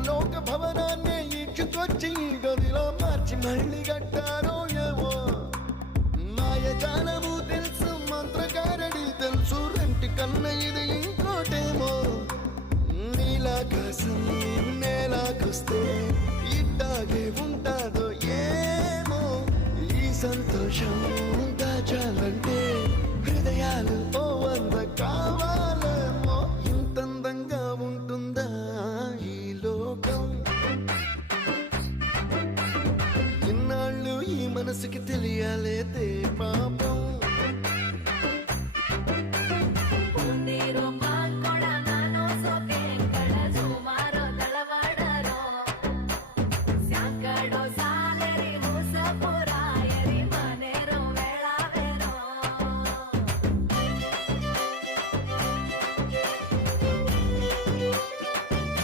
పరలోక భవనాన్ని ఈడ్చుకొచ్చి గదిలో మార్చి మళ్ళీ కట్టారో ఏమో మాయజాలము తెలుసు మంత్రకారడి తెలుసు రెంటి కన్న ఇది ఇంకోటేమో నీలాకాశం నేలాకొస్తే ఇట్టాగే ఉంటాదో ఏమో ఈ సంతోషం